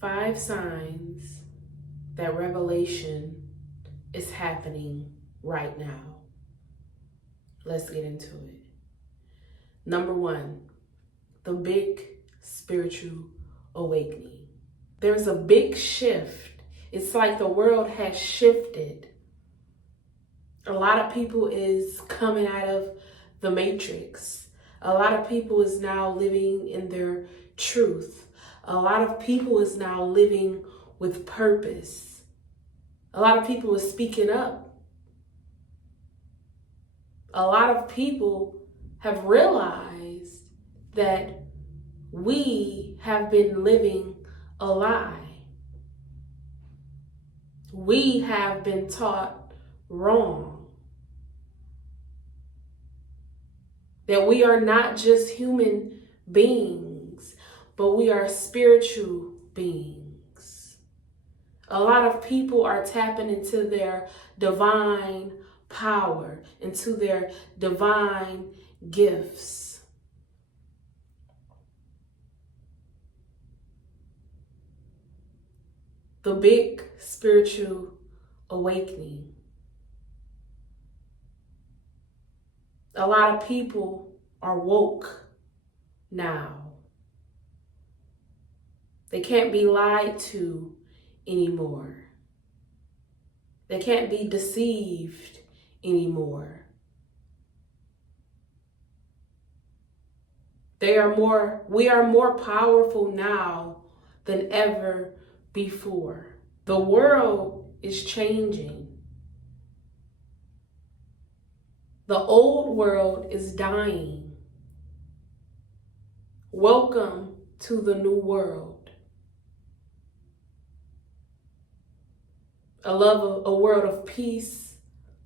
5 signs that revelation is happening right now. Let's get into it. Number 1, the big spiritual awakening. There's a big shift. It's like the world has shifted. A lot of people is coming out of the matrix. A lot of people is now living in their truth. A lot of people is now living with purpose. A lot of people is speaking up. A lot of people have realized that we have been living a lie. We have been taught wrong. That we are not just human beings, but we are spiritual beings. A lot of people are tapping into their divine power, into their divine gifts. The big spiritual awakening. A lot of people are woke now. They can't be lied to anymore. They can't be deceived anymore. We are more powerful now than ever before. The world is changing. The old world is dying. Welcome to the new world. A world of peace,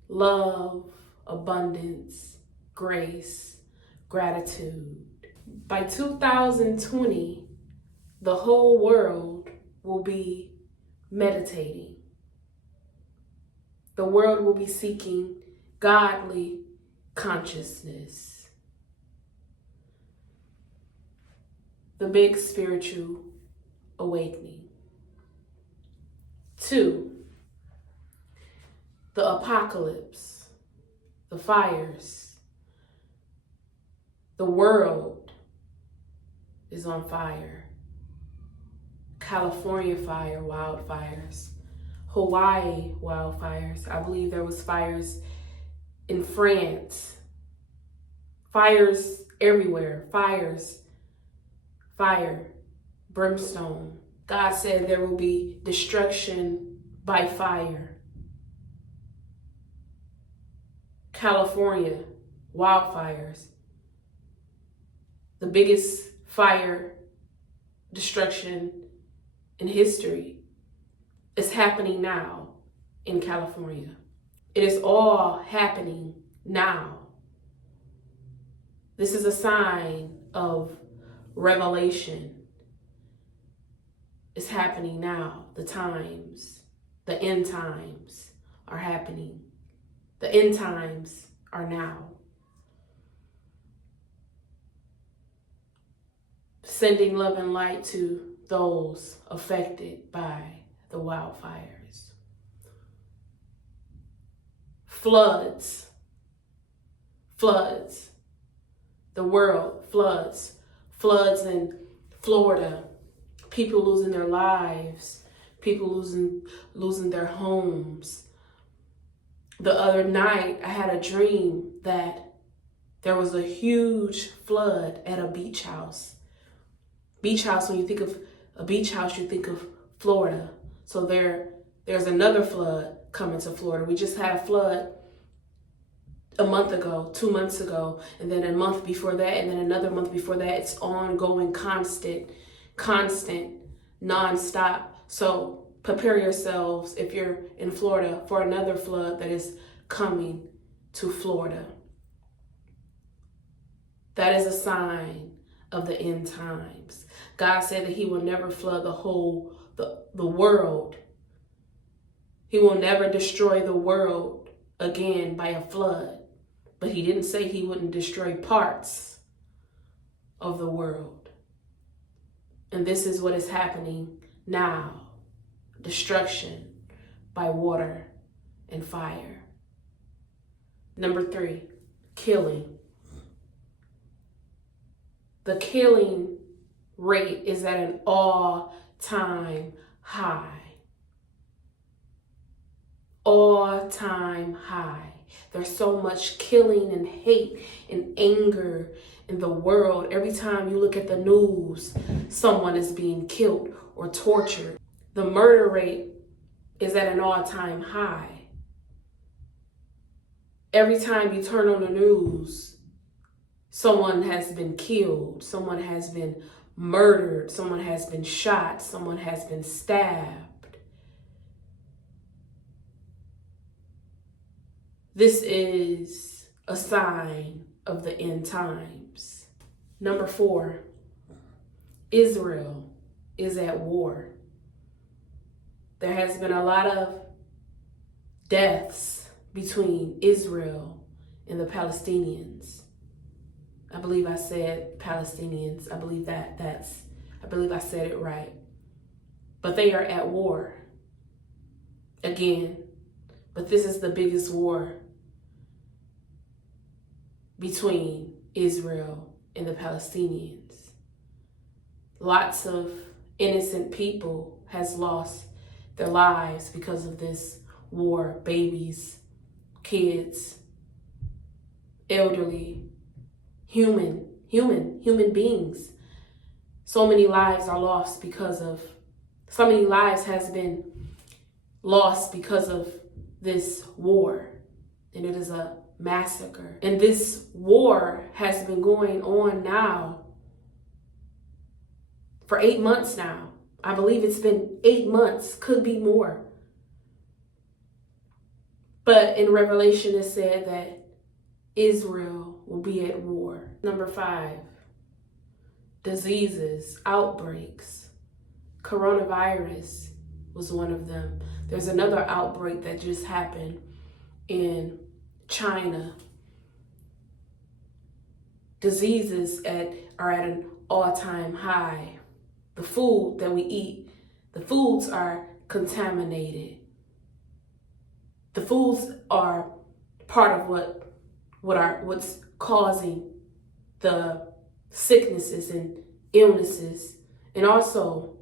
love, abundance, grace, gratitude. By 2020, the whole world will be meditating. The world will be seeking godly consciousness. The big spiritual awakening. 2, the apocalypse, the fires. The world is on fire. California fire, wildfires. Hawaii wildfires. I believe there was fires in France. Fires everywhere. Fire, brimstone. God said there will be destruction by fire. California, wildfires. The biggest fire destruction in history is happening now in California. It is all happening now. This is a sign of revelation. It's happening now. The end times are happening. The end times are now. Sending love and light to those affected by the wildfires. Floods. The world floods. Floods in Florida. People losing their lives. People losing their homes. The other night, I had a dream that there was a huge flood at a beach house. Beach house, when you think of a beach house, you think of Florida. So there's another flood coming to Florida. We just had a flood a month ago, 2 months ago, and then a month before that, and then another month before that. It's ongoing, constant, nonstop. So prepare yourselves, if you're in Florida, for another flood that is coming to Florida. That is a sign of the end times. God said that he will never flood the world. He will never destroy the world again by a flood. But he didn't say he wouldn't destroy parts of the world. And this is what is happening now. Destruction by water and fire. Number 3, killing. The killing rate is at an all-time high. All-time high. There's so much killing and hate and anger in the world. Every time you look at the news, someone is being killed or tortured. The murder rate is at an all-time high. Every time you turn on the news, someone has been killed, someone has been murdered, someone has been shot, someone has been stabbed. This is a sign of the end times. Number 4, Israel is at war. There has been a lot of deaths between Israel and the Palestinians. I believe I said Palestinians. I believe I said it right. But they are at war again. But this is the biggest war between Israel and the Palestinians. Lots of innocent people has lost their lives because of this war. Babies, kids, elderly, human beings. So many lives are lost so many lives has been lost because of this war. And it is a massacre. And this war has been going on now for 8 months now. I believe it's been 8 months, could be more. But in Revelation it said that Israel will be at war. Number 5, diseases, outbreaks. Coronavirus was one of them. There's another outbreak that just happened in China. Diseases are at an all-time high. The food that we eat, the foods are contaminated. The foods are part of what's causing the sicknesses and illnesses. And also,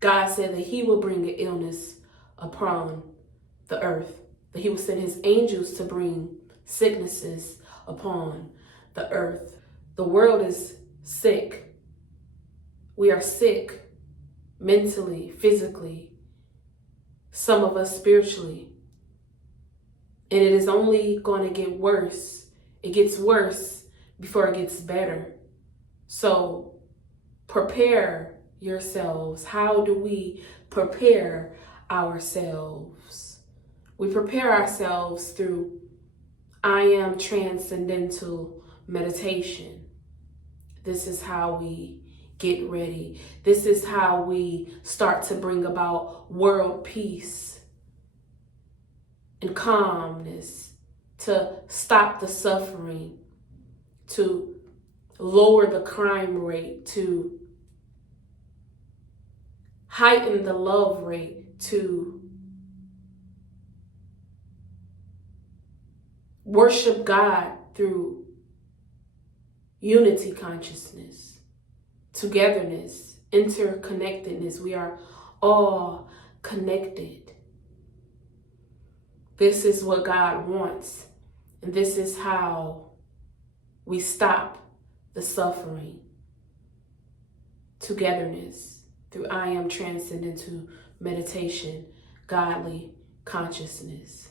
God said that he will bring an illness upon the earth, that he will send his angels to bring sicknesses upon the earth. The world is sick. We are sick mentally, physically, some of us spiritually. And it is only going to get worse. It gets worse before it gets better. So prepare yourselves. How do we prepare ourselves? We prepare ourselves through I am transcendental meditation. This is how we get ready. This is how we start to bring about world peace and calmness, to stop the suffering, to lower the crime rate, to heighten the love rate, to worship God through unity consciousness, togetherness, interconnectedness. We are all connected. This is what God wants. And this is how we stop the suffering. Togetherness through I am transcendental meditation, godly consciousness.